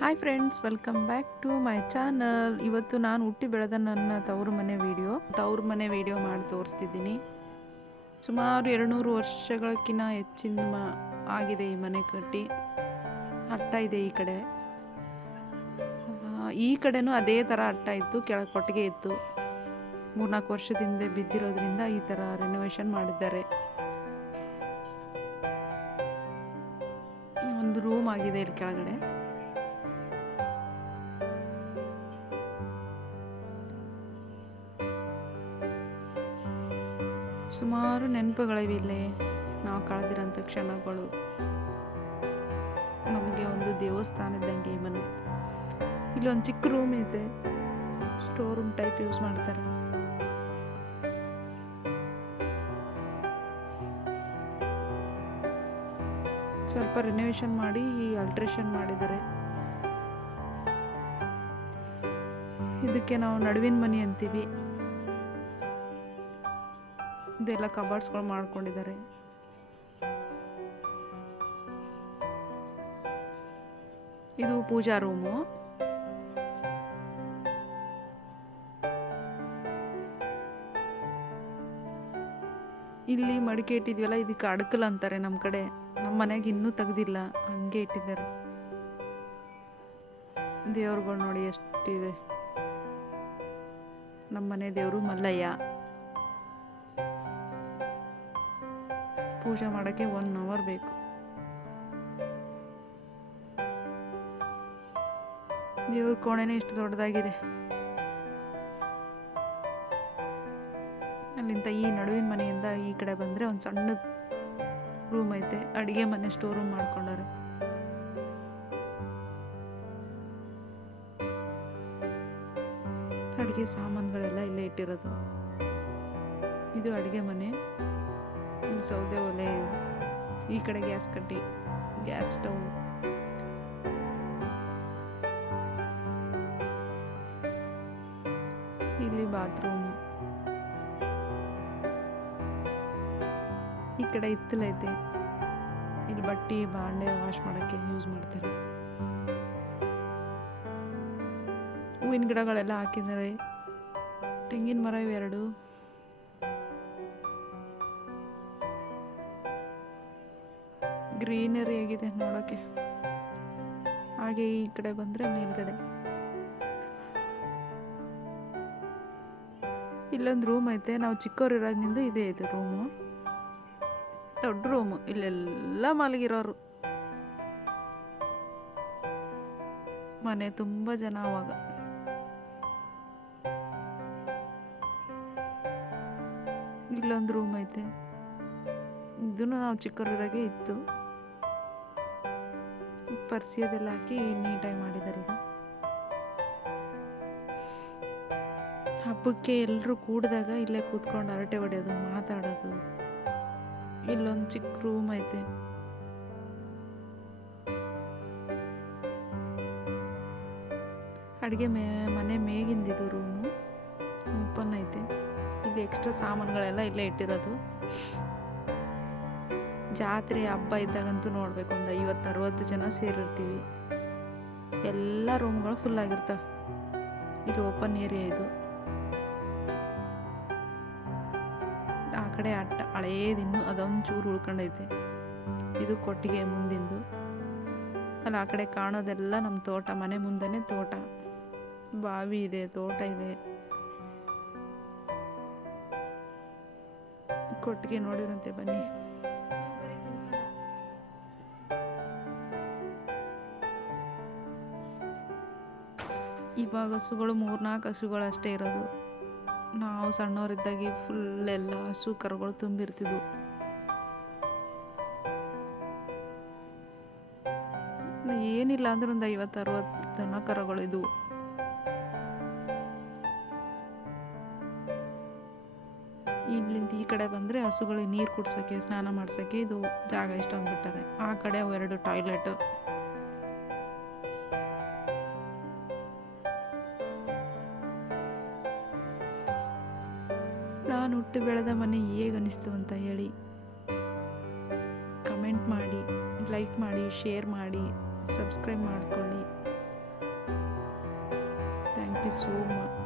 Hi friends, welcome back to my channel. ಇವತ್ತು ನಾನು ಹುಟ್ಟಿ ಬೆಳೆದ ನನ್ನ ತವರು ಮನೆ ವಿಡಿಯೋ ಮಾಡಿ ತೋರಿಸ್ತಿದ್ದೀನಿ. ಸುಮಾರು 200 ವರ್ಷಗಳಕ್ಕಿಂತ ಹೆಚ್ಚಿನ ಆಗಿದೆ ಈ ಮನೆ ಕಟ್ಟಿ. ಅಟ್ಟ ಇದೆ ಈ ಕಡೆ. ಈ ಕಡೆನೂ ಅದೇ ಥರ ಅಟ್ಟ ಇತ್ತು, ಕೆಳಗೆ ಕೊಟ್ಟಿಗೆ ಇತ್ತು. 3-4 ವರ್ಷದಿಂದ ಬಿದ್ದಿರೋದ್ರಿಂದ ಈ ಥರ ರೆನೋವೇಷನ್ ಮಾಡಿದ್ದಾರೆ. ಒಂದು ರೂಮ್ ಆಗಿದೆ ಇಲ್ಲಿ ಕೆಳಗಡೆ. ಸುಮಾರು ನೆನಪುಗಳಿವೆ ಇಲ್ಲಿ, ನಾವು ಕಳೆದಿರೋಂಥ ಕ್ಷಣಗಳು. ನಮಗೆ ಒಂದು ದೇವಸ್ಥಾನ ಇದ್ದಂಗೆ ಈ ಮನೆ. ಇಲ್ಲೊಂದು ಚಿಕ್ಕ ರೂಮ್ ಇದೆ, ಸ್ಟೋರ್ ರೂಮ್ ಟೈಪ್ ಯೂಸ್ ಮಾಡ್ತಾರೆ. ಸ್ವಲ್ಪ ರೆನೋವೇಷನ್ ಮಾಡಿ ಅಲ್ಟ್ರೇಷನ್ ಮಾಡಿದ್ದಾರೆ. ಇದಕ್ಕೆ ನಾವು ನಡುವಿನ ಮನೆ ಅಂತೀವಿ. ಇದೆಲ್ಲ ಕಬಾರ್ಡ್ಸ್ಗಳು ಮಾಡ್ಕೊಂಡಿದ್ದಾರೆ. ಇದು ಪೂಜಾ ರೂಮು. ಇಲ್ಲಿ ಮಡಿಕೆ ಇಟ್ಟಿದ್ವಲ್ಲ, ಇದಕ್ಕೆ ಅಡಕಲ್ ಅಂತಾರೆ ನಮ್ಮ ಕಡೆ. ನಮ್ಮ ಮನೆಗೆ ಇನ್ನೂ ತೆಗ್ದಿಲ್ಲ, ಹಂಗೆ ಇಟ್ಟಿದ್ದಾರೆ. ದೇವ್ರುಗಳು ನೋಡಿ ಎಷ್ಟಿವೆ. ನಮ್ಮ ಮನೆ ದೇವರು ಮಲ್ಲಯ್ಯ. ಪೂಜೆ ಮಾಡೋಕ್ಕೆ 1 ಅವರ್ ಬೇಕು. ದೇವ್ರ ಕೋಣೆನೇ ಇಷ್ಟು ದೊಡ್ಡದಾಗಿದೆ. ಅಲ್ಲಿಂದ ಈ ನಡುವಿನ ಮನೆಯಿಂದ ಈ ಕಡೆ ಬಂದರೆ ಒಂದು ಸಣ್ಣ ರೂಮ್ ಐತೆ, ಅಡುಗೆ ಮನೆ ಸ್ಟೋರ್ ರೂಮ್ ಮಾಡ್ಕೊಂಡಾರೆ. ಅಡುಗೆ ಸಾಮಾನುಗಳೆಲ್ಲ ಇಲ್ಲೇ ಇಟ್ಟಿರೋದು. ಇದು ಅಡುಗೆ ಮನೆ. ಇಲ್ಲಿ ಸೌದೆ ಒಲೆ, ಈ ಕಡೆ ಗ್ಯಾಸ್ ಕಡ್ಡಿ, ಗ್ಯಾಸ್ ಸ್ಟವ್. ಇಲ್ಲಿ ಬಾತ್ರೂಮ್. ಈ ಕಡೆ ಹಿತ್ತಲೈತೆ. ಇಲ್ಲಿ ಬಟ್ಟೆ ಬಾಂಡೆ ವಾಶ್ ಮಾಡೋಕ್ಕೆ ಯೂಸ್ ಮಾಡ್ತಾರೆ. ಹೂವಿನ ಗಿಡಗಳೆಲ್ಲ ಹಾಕಿದ್ದಾರೆ. ತೆಂಗಿನ ಮರ ಇವೆರಡು. ಗ್ರೀನರಿ ಆಗಿದೆ ನೋಡೋಕ್ಕೆ. ಹಾಗೆ ಈ ಕಡೆ ಬಂದರೆ ಮೇಲ್ಗಡೆ ಇಲ್ಲೊಂದು ರೂಮ್ ಐತೆ. ನಾವು ಚಿಕ್ಕವರಿರೋದ್ರಿಂದ ಇದೇ ಐತೆ ರೂಮು. ದೊಡ್ಡ ರೂಮು. ಇಲ್ಲೆಲ್ಲ ಮಲಗಿರೋರು. ಮನೆ ತುಂಬ ಜನ ಅವಾಗ. ಇಲ್ಲೊಂದು ರೂಮ್ ಐತೆ. ಇದನ್ನು ನಾವು ಚಿಕ್ಕವರಿರಾಗೆ ಇತ್ತು. ಪರ್ಸಿಯದೆಲ್ಲ ಹಾಕಿ ನೀಟಾಗಿ ಮಾಡಿದ್ದಾರೆ. ಈಗ ಹಬ್ಬಕ್ಕೆ ಎಲ್ಲರೂ ಕೂಡಿದಾಗ ಇಲ್ಲೇ ಕೂತ್ಕೊಂಡು ಹರಟೆ ಹೊಡೆಯೋದು, ಮಾತಾಡೋದು. ಇಲ್ಲೊಂದು ಚಿಕ್ಕ ರೂಮ್ ಐತೆ. ಅಡುಗೆ ಮನೆ ಮೇಗಿಂದಿದು ರೂಮು ಓಪನ್ ಐತೆ. ಇಲ್ಲಿ ಎಕ್ಸ್ಟ್ರಾ ಸಾಮಾನುಗಳೆಲ್ಲ ಇಲ್ಲೇ ಇಟ್ಟಿರೋದು. ಜಾತ್ರೆ ಹಬ್ಬ ಇದ್ದಾಗಂತೂ ನೋಡ್ಬೇಕು, ಒಂದು 50-60 ಜನ ಸೇರಿರ್ತೀವಿ. ಎಲ್ಲ ರೂಮ್ಗಳು ಫುಲ್ ಆಗಿರ್ತವೆ. ಇದು ಓಪನ್ ಏರಿಯಾ. ಇದು ಆ ಕಡೆ ಅಟ್ಟ ಹಳೇದಿನ್ನು ಅದೊಂದು ಚೂರು ಉಳ್ಕೊಂಡೈತೆ. ಇದು ಕೊಟ್ಟಿಗೆ ಮುಂದಿಂದು. ಅಲ್ಲಿ ಆ ಕಡೆ ಕಾಣೋದೆಲ್ಲ ನಮ್ಮ ತೋಟ. ಮನೆ ಮುಂದೆನೇ ತೋಟ, ಬಾವಿ ಇದೆ, ತೋಟ ಇದೆ. ಕೊಟ್ಟಿಗೆ ನೋಡಿರಂತೆ, ಬನ್ನಿ. ಇವಾಗ ಹಸುಗಳು 3-4 ಹಸುಗಳು ಅಷ್ಟೇ ಇರೋದು. ನಾವು ಸಣ್ಣವರಿದ್ದಾಗಿ ಫುಲ್ ಎಲ್ಲ ಹಸು ಕರುಗಳು ತುಂಬಿರ್ತಿದ್ವು. ಏನಿಲ್ಲ ಅಂದ್ರೆ ಒಂದು 50-60 ದನ ಕರುಗಳು ಇದ್ವು. ಇಲ್ಲಿಂದ ಈ ಕಡೆ ಬಂದರೆ ಹಸುಗಳಿಗೆ ನೀರು ಕುಡ್ಸೋಕ್ಕೆ, ಸ್ನಾನ ಮಾಡ್ಸೋಕ್ಕೆ ಇದು ಜಾಗ ಇಷ್ಟೊಂದು ಬಿಟ್ಟಾರೆ. ಆ ಕಡೆ 2 ಟಾಯ್ಲೆಟ್. ನಾನು ಹುಟ್ಟು ಬೆಳೆದ ಮನೆ ಹೇಗೆ ಅನಿಸ್ತು ಅಂತ ಹೇಳಿ ಕಮೆಂಟ್ ಮಾಡಿ, ಲೈಕ್ ಮಾಡಿ, ಶೇರ್ ಮಾಡಿ, ಸಬ್ಸ್ಕ್ರೈಬ್ ಮಾಡ್ಕೊಳ್ಳಿ. You so much.